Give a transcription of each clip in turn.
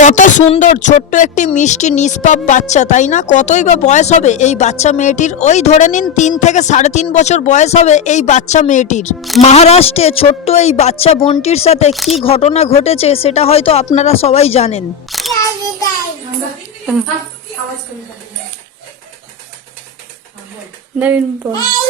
কত সুন্দর, ছোট্ট একটি মিষ্টি নিষ্পাপ বাচ্চা, তাই না? কতই বা বয়স হবে এই বাচ্চা মেয়েটির? ওই ধরে নিন তিন থেকে সাড়ে তিন বছর বয়স হবে এই বাচ্চা মেয়েটির। মহারাষ্ট্রে ছোট্ট এই বাচ্চা বোনটির সাথে কি ঘটনা ঘটেছে, সেটা হয়তো আপনারা সবাই জানেন। Nevin Bond.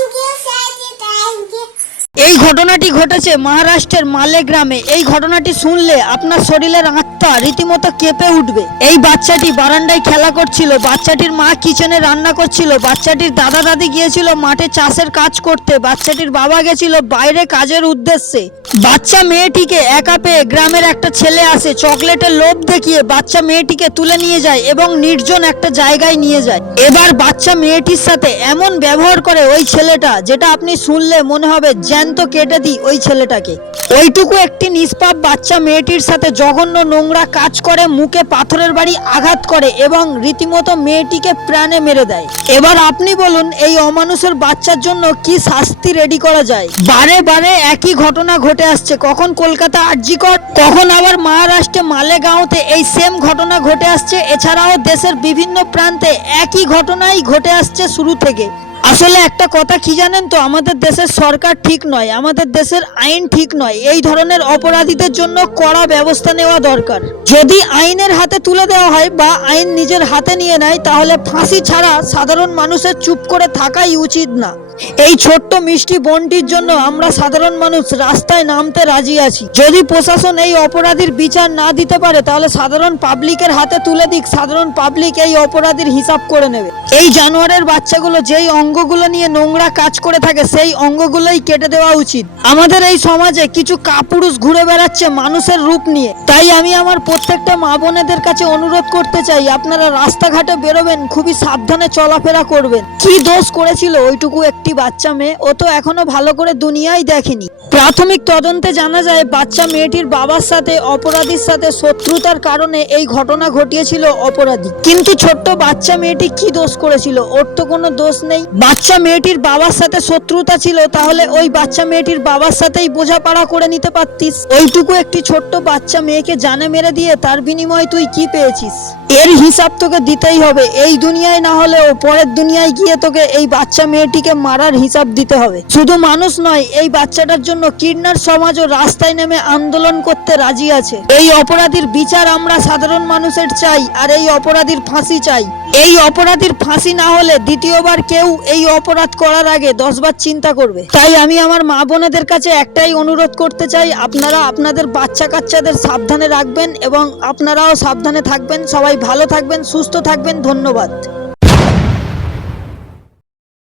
এই ঘটনাটি ঘটেছে মহারাষ্ট্রের মালে গ্রামে। এই ঘটনাটি শুনলে আপনার শরীরের আত্মা রীতিমতো কেঁপে উঠবে। এই বাচ্চাটি বারান্দায় খেলা করছিল। বাচ্চাটির মা কিচেনে রান্না করছিল। বাচ্চাটির দাদা দাদি গিয়েছিল মাঠে চাষের কাজ করতে। বাচ্চাটির বাবা গেছিল বাইরে কাজের উদ্দেশ্যে। বাচ্চা মেয়েটিকে একা পেয়ে গ্রামের একটা ছেলে আসে। চকলেটের লোভ দেখিয়ে বাচ্চা মেয়েটিকে তুলে নিয়ে যায় এবং নির্জন একটা জায়গায় নিয়ে যায়। এবার বাচ্চা মেয়েটির সাথে এমন ব্যবহার করে ওই ছেলেটা, যেটা আপনি শুনলে মনে হবে জ্যান্ত কেটে দিই ওই ছেলেটাকে। ওইটুকু একটি নিষ্পাপ বাচ্চা মেয়েটির সাথে জঘন্য নোংরা কাজ করে, মুখে পাথরের বাড়ি আঘাত করে এবং রীতিমতো মেয়েটিকে প্রাণে মেরে দেয়। এবার আপনি বলুন, এই অমানুষের বাচ্চার জন্য কি শাস্তি রেডি করা যায়? বারে বারে একই ঘটনা ঘটে আসছে। কখন কলকাতা আরজিকর কখন আবার মহারাষ্ট্রে মালেগাঁওতে এই সেম ঘটনা ঘটে আসছে? এছাড়াও দেশের বিভিন্ন প্রান্তে একই ঘটনাই ঘটে আসছে শুরু থেকে। আসলে একটা কথা কি জানেন তো? আমাদের দেশের সরকার ঠিক নয়, আমাদের দেশের আইন ঠিক নয়। এই ধরনের অপরাধীদের জন্য কড়া ব্যবস্থা নেওয়া দরকার। যদি আইনের হাতে তুলে দেওয়া হয় বা আইন নিজের হাতে নিয়ে নেয়, তাহলে ফাঁসি ছাড়া সাধারণ মানুষের চুপ করে থাকাই উচিত না। এই ছোট্ট মিষ্টি বনটির জন্য আমরা সাধারণ মানুষ রাস্তায় নামতে রাজি আছি। যদি প্রশাসন এই অপরাধীর বিচার না দিতে পারে, তাহলে সাধারণ পাবলিকের হাতে তুলে দিক, সাধারণ পাবলিক এই অপরাধীর হিসাব করে নেবে। এই জানোয়ারের বাচ্চাগুলো যেই অঙ্গগুলো নিয়ে নোংরা কাজ করে থাকে, সেই অঙ্গগুলোই কেটে দেওয়া উচিত। আমাদের এই সমাজে কিছু কাপুরুষ ঘুরে বেড়াচ্ছে মানুষের রূপ নিয়ে। তাই আমি আমার প্রত্যেকটা মা বোনেদের কাছে অনুরোধ করতে চাই, আপনারা রাস্তাঘাটে বেরোবেন, খুবই সাবধানে চলাফেরা করবেন। কি দোষ করেছিল ওইটুকু একটি বাচ্চা মেয়ে, ও তো এখনও ভালো করে দুনিয়াই দেখেনি। প্রাথমিক তদন্তে জানা যায়, বাচ্চা মেয়েটির বাবার সাথে, অপরাধীর সাথে শত্রুতার কারণে এই ঘটনা ঘটিয়েছিল অপরাধী। কিন্তু ছোট্ট বাচ্চা মেয়েটি কি দোষ করেছিল? ওর তো কোনো দোষ নেই। বাচ্চা মেয়েটির বাবার সাথে শত্রুতা ছিল, তাহলে ওই বাচ্চা মেয়েটির বাবার সাথেই বোঝাপড়া করে নিতে পারতিস। ওইটুকু একটি ছোট্ট বাচ্চা মেয়েকে জানে মেরে দিয়ে তার বিনিময়ে তুই কি পেয়েছিস? এর হিসাব তোকে দিতেই হবে। এই দুনিয়ায় না হলেও পরের দুনিয়ায় গিয়ে তোকে এই বাচ্চা মেয়েটিকে মারার হিসাব দিতে হবে। শুধু মানুষ নয়, এই বাচ্চাটার জন্য কিডনার সমাজও রাস্তায় নেমে আন্দোলন করতে রাজি আছে। এই অপরাধীর বিচার আমরা সাধারণ মানুষের চাই, আর এই অপরাধীর ফাঁসি চাই। এই অপরাধীর ফাঁসি না হলে দ্বিতীয়বার কেউ এই অপরাধ করার আগে দশবার চিন্তা করবে। তাই আমি আমার মা বোনেদের কাছে একটাই অনুরোধ করতে চাই, আপনারা আপনাদের বাচ্চা কাচ্চাদের সাবধানে রাখবেন এবং আপনারাও সাবধানে থাকবেন। সবাই ভালো থাকবেন, সুস্থ থাকবেন, ধন্যবাদ।